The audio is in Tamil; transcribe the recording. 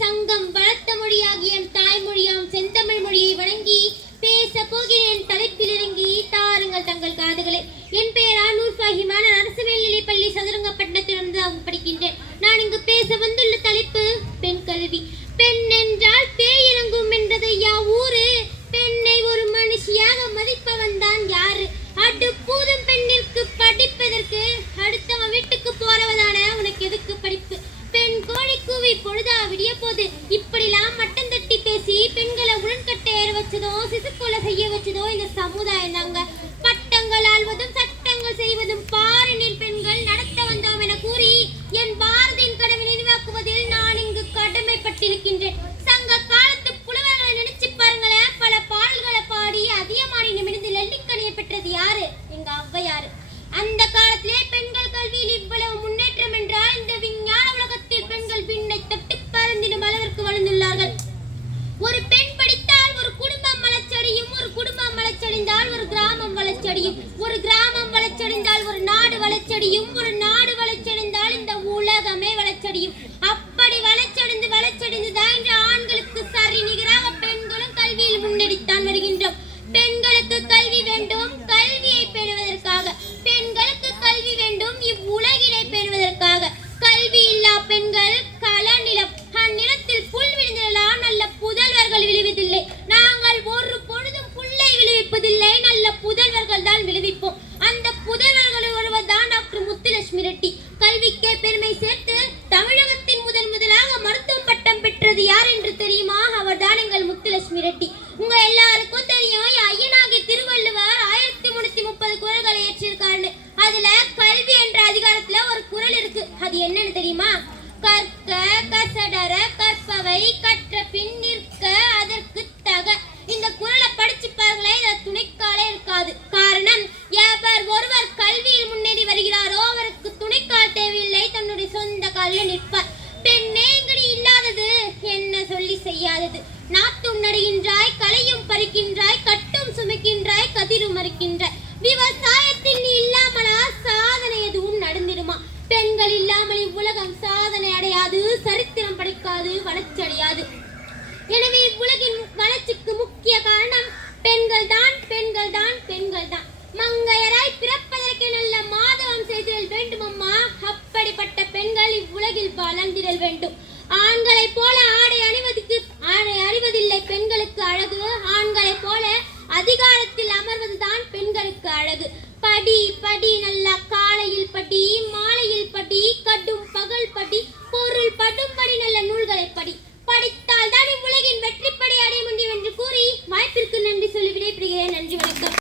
சங்கம் வளர்த்த மொழியாகிய தாய்மொழியாம் செந்தமிழ் மொழியை வழங்கி பேச போகிறேன். தலைப்பில் இறங்கி தாருங்கள் தங்கள் காதுகளை. என் பெயர் ஆனூர் ஃபாஹிமா. நான் அரசு மேல்நிலைப்பள்ளி சதுரங்கப்பட்டினத்திலிருந்து படிக்கின்றேன். நான் இங்கு பேச வந்துள்ள தலைப்பு பெண் கல்வி. பெண் என்றால் பேயிறங்கும் என்றதையா ஊரு. பெண்ணை ஒரு மனுஷியாக மதிப்பவன் தான் யாரு? அடுப்பூதும் பெண்ணிற்கு படிப்பதற்கு அடுத்தவன் வீட்டுக்கு போறவதான உனக்கு எதுக்கு படிப்பு? பெண் கோழி கூவி பொழுதா விடிய போது இப்படிலாம் மட்டம் தட்டி பேசி பெண்களை உடன்கட்டை ஏற வச்சதோ சிசுக்கொலை செய்ய வச்சதோ இந்த சமுதாயம் தாங்க. பட்டங்கள் ஆள்வதும் சட்டங்கள் செய்வதும் பாரினில் பெண்கள் நடத்த வந்தோம் என கூறி என் பாரதியின் கடமை நினைவாக்குவதில் நான் இங்கு கடமைப்பட்டிருக்கின்றேன். சங்க காலத்து புலவர்களை நினைச்சு பாருங்களேன். பல பாடல்களை பாடி அதிகமானி நிமிர்ந்து நெல்லிக்கனியை பெற்றது யாரு? எங்க ஔவையாரு. அந்த காலத்திலே பெண்கள் கல்வியில் இவ்வளவு முன்னேற்றம் என்றால் இந்த விஞ்ஞான உலகத்தில் பெண்கள் பின்னை தொட்டு பறந்திடும் அளவிற்கு வளர்ந்துள்ளார்கள். ஒரு பெண் படித்தால் ஒரு குடும்பம் வளர்ச்சியடையும். ஒரு குடும்பம் வளர்ச்சியடைந்தால் ஒரு கிராமம் வளர்ச்சியடையும். ஒரு கிராமம் வளர்ச்சியடைந்தால் ஒரு நாடு வளர்ச்சியடையும். ஒரு நாடு வளர்ச்சியடைந்தால் இந்த உலகமே வளர்ச்சியடையும். அப்படி வளர்ச்சியடைந்து தான் இன்று ஆண்களுக்கு சரி நிகராக பெண்களும் கல்வியில் முன்னெடுத்தான் வருகின்றோம். பெண்களுக்கு கல்வி வேண்டும், கல்வியை பெறுவதற்காக. பெண்களுக்கு கல்வி வேண்டும், இவ்வுலகினை பெறுவதற்காக. கல்வி இல்லா பெண்கள் களநிலம். அந்நிலத்தில் புல் விழுந்தெல்லாம் நல்ல புதல்வர்கள் விளைவதில்லை. நாங்கள் ஒரு பொழுதும் புல்லை விளைவிப்பதில்லை, நல்ல புதல்வர்கள் தான் விளைவிப்போம். அந்த புதல்வர்கள் ஒருவர் தான் டாக்டர் முத்துலட்சுமி ரெட்டி. கல்விக்கே பெருமை சேர்த்து தமிழகத்தின் முதலாக மருத்துவ பட்டம் பெற்றது யார் என்று தெரியுமா? அவர் தான் எங்கள் முத்துலட்சுமி ரெட்டி. உங்க எல்லாருக்கும் தெரியும், ஐயனாகிய திருவள்ளுவர் 1330 குறள்களை ஏற்றிருக்காருன்னு. அதுல கல்வி என்ற அதிகாரத்துல ஒரு குறள் இருக்கு. அது என்னன்னு தெரியுமா? கற்க கசடர கற்பவை கற்ற பின் நிற்க அதற்கு தக. இந்த குறளை படிச்சு பாருங்களேன், இதுல துணைக்காலே இருக்காது. காரணம், எவர் ஒருவர் கல்வியில் முன்னேறி வருகிறாரோ அவருக்கு துணைக்கால் தேவையில்லை, தன்னுடைய சொந்த காலில் நிற்பார். பெண்ணேங்கடி இல்லாதது என்ன சொல்லி செய்யாதது. நாத்தும் நடுகின்றாய், கலையும் பறிக்கின்றாய், கட்டும் சுமைக்கின்றாய், கதிரும் மறுக்கின்றாய். விவசாயத்தில் நீ இல்லாமலா சாதனை எதுவும் நடந்திடுமா? பெண்கள் இல்லாமல் இவ்வுலகம் சாதனை அடையாது, சரித்திரம் படைக்காது, வளர்ச்சி அடையாது. எனவே இவ்வுலகின் வளர்ச்சிக்கு முக்கிய காரணம் பெண்கள் தான், பெண்கள் தான், பெண்கள் தான். மங்கையராய் பிறப்பதற்கு நல்ல மாதவம் செய்திடல் வேண்டும் அம்மா. அப்படிப்பட்ட பெண்கள் இவ்வுலகில் வளர்ந்திடல் வேண்டும்.